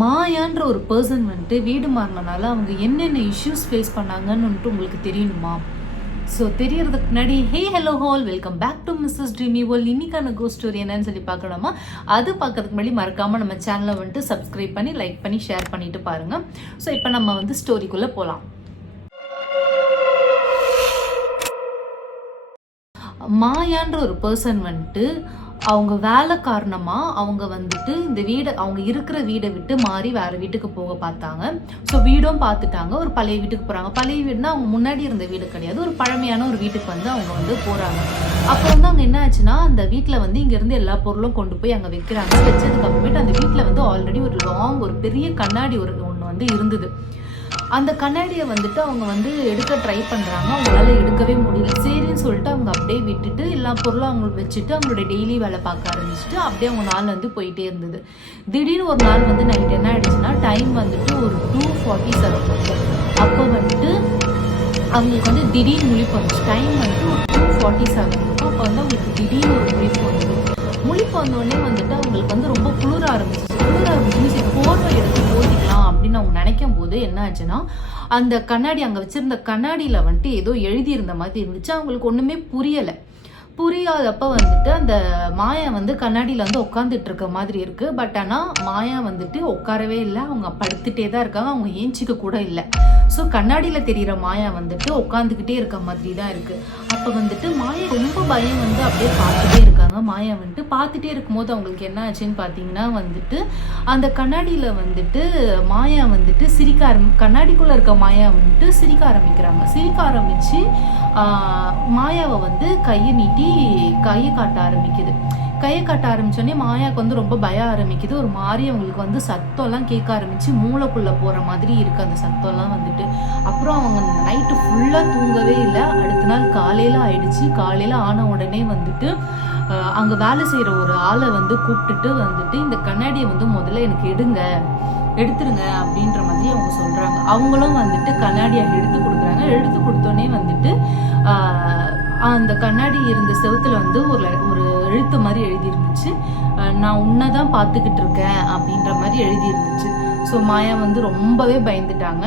மாயான்ற ஒரு பர்சன் வந்துட்டு வீடு மாறினால அவங்க என்னென்ன இஷ்யூஸ் ஃபேஸ் பண்ணாங்கன்னு வந்துட்டு உங்களுக்கு தெரியணுமா? ஸோ தெரியறதுக்கு முன்னாடி hey hello all welcome back to Mrs Dreamy World இன்னைக்கான கோ ஸ்டோரி என்னன்னு சொல்லி பார்க்கணுமா அது பார்க்கறதுக்கு முன்னாடி மறக்காமல் நம்ம சேனலை வந்துட்டு சப்ஸ்கிரைப் பண்ணி லைக் பண்ணி ஷேர் பண்ணிட்டு பாருங்க. ஸோ இப்போ நம்ம வந்து ஸ்டோரிக்குள்ளே போகலாம் மாயான்ற ஒரு பர்சன் வந்துட்டு அவங்க வேலை காரணமாக அவங்க வந்துட்டு இந்த வீடை அவங்க இருக்கிற வீடை விட்டு மாறி வேற வீட்டுக்கு போக பார்த்தாங்க. ஸோ வீடும் பார்த்துட்டாங்க. ஒரு பழைய வீட்டுக்கு போகிறாங்க பழைய வீடுனா அவங்க முன்னாடி இருந்த வீடு கிடையாது. ஒரு பழமையான ஒரு வீட்டுக்கு வந்து அவங்க வந்து போகிறாங்க அப்போ வந்து அங்கே என்ன ஆச்சுன்னா அந்த வீட்டில் வந்து இங்கேருந்து எல்லா பொருளும் கொண்டு போய் அங்கே வைக்கிறாங்க. வச்சதுக்கு அப்புறமேட்டு அந்த வீட்டில் வந்து ஆல்ரெடி ஒரு லாங் ஒரு பெரிய கண்ணாடி ஒரு ஒன்று வந்து இருந்தது. அந்த கண்ணாடியை வந்துட்டு அவங்க வந்து எடுக்க ட்ரை பண்ணுறாங்க அவங்களால எடுக்கவே முடியல. சரின்னு சொல்லிட்டு அவங்க அப்படியே விட்டுட்டு எல்லா பொருளும் அவங்களுக்கு வச்சுட்டு அவங்களோட டெய்லி வேலை பார்க்க ஆரம்பிச்சுட்டு அப்படியே அவங்க நாள் வந்து போயிட்டே இருந்தது. திடீர்னு ஒரு நாள் வந்து நைட் என்ன ஆயிடுச்சுன்னா டைம் வந்துட்டு ஒரு டூ ஃபார்ட்டி செவன் அப்போ வந்துட்டு அவங்களுக்கு வந்து திடீர்னு முழிப்பு வந்துச்சு. டைம் வந்துட்டு ஒரு டூ ஃபார்ட்டி செவன் இருக்கும் அப்போ வந்து அவங்களுக்கு திடீர்னு ஒரு முழிப்பு வந்துடும் முழிப்பு வந்தோடனே வந்துட்டு அவங்களுக்கு வந்து ரொம்ப குளிர ஆரம்பிச்சு குளிர ஆரம்பிச்சு சரி போர்வை எடுத்து போதிக்கலாம் அப்படின்னு அவங்க நினைக்கும் போது என்ன ஆச்சுன்னா அந்த கண்ணாடி அங்கே வச்சிருந்த கண்ணாடியில் வந்துட்டு ஏதோ எழுதியிருந்த மாதிரி இருந்துச்சு. அவங்களுக்கு ஒன்றுமே புரியலை. புரியாதப்ப வந்துட்டு அந்த மாயா வந்து கண்ணாடியில் வந்து உட்காந்துட்டு இருக்க மாதிரி இருக்கு. பட் ஆனால் மாயா வந்துட்டு உட்காரவே இல்லை. அவங்க படுத்துட்டே தான் இருக்காங்க. அவங்க ஏஞ்சிக்க கூட இல்லை. ஸோ கண்ணாடியில் தெரிகிற மாயா வந்துட்டு உட்காந்துக்கிட்டே இருக்க மாதிரி தான் இருக்கு. அப்போ வந்துட்டு மாயா ரொம்ப பயம் வந்து அப்படியே பார்த்துட்டே இருக்காங்க. மாயா வந்துட்டு பார்த்துட்டே இருக்கும்போது அவங்களுக்கு என்ன ஆச்சுன்னு பார்த்தீங்கன்னா வந்துட்டு அந்த கண்ணாடியில் வந்துட்டு மாயா வந்துட்டு சிரிக்க ஆரம்பி கண்ணாடிக்குள்ளே இருக்க மாயா வந்துட்டு சிரிக்க ஆரம்பிக்கிறாங்க. சிரிக்க ஆரம்பித்து மாயாவை வந்து கையை நீட்டி கையை காட்ட ஆரம்பிக்குது. கையை காட்ட ஆரம்பித்தோடனே மாயாவுக்கு வந்து ரொம்ப பயம் ஆரம்பிக்குது. ஒரு மாதிரி அவங்களுக்கு வந்து சத்தம்லாம் கேட்க ஆரம்பித்து மூளைக்குள்ளே போகிற மாதிரி இருக்குது அந்த சத்தம்லாம் வந்துட்டு. அப்புறம் அவங்க நைட்டு ஃபுல்லாக தூங்கவே இல்லை. அடுத்த நாள் காலையில் ஆயிடுச்சு. காலையில் ஆன உடனே வந்துட்டு அங்கே வேலை செய்கிற ஒரு ஆளை வந்து கூப்பிட்டுட்டு வந்துட்டு இந்த கண்ணாடியை வந்து முதல்ல எனக்கு எடுங்க எடுத்துருங்க அப்படின்ற மாதிரி அவங்க சொல்கிறாங்க அவங்களும் வந்துட்டு கண்ணாடியை எடுத்து கொடுக்குறாங்க. எடுத்து கொடுத்தோன்னே வந்துட்டு அந்த கண்ணாடி இருந்த செவுத்துல வந்து ஒரு ஒரு எழுத்து மாதிரி எழுதியிருந்துச்சு. நான் உன்னை தான் பார்த்துக்கிட்டு இருக்கேன் அப்படின்ற மாதிரி எழுதியிருந்துச்சு. ஸோ மாயா வந்து ரொம்பவே பயந்துட்டாங்க.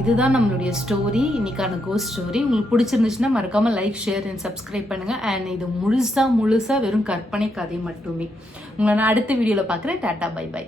இதுதான் நம்மளுடைய ஸ்டோரி இன்னைக்கான கோ ஸ்டோரி உங்களுக்கு பிடிச்சிருந்துச்சுன்னா மறக்காமல் லைக் ஷேர் அண்ட் சப்ஸ்கிரைப் பண்ணுங்கள் அண்ட் இது முழுசாக முழுசாக வெறும் கற்பனை கதை மட்டுமே. உங்களை நான் அடுத்த வீடியோவில் பார்க்குறேன். Tata bye by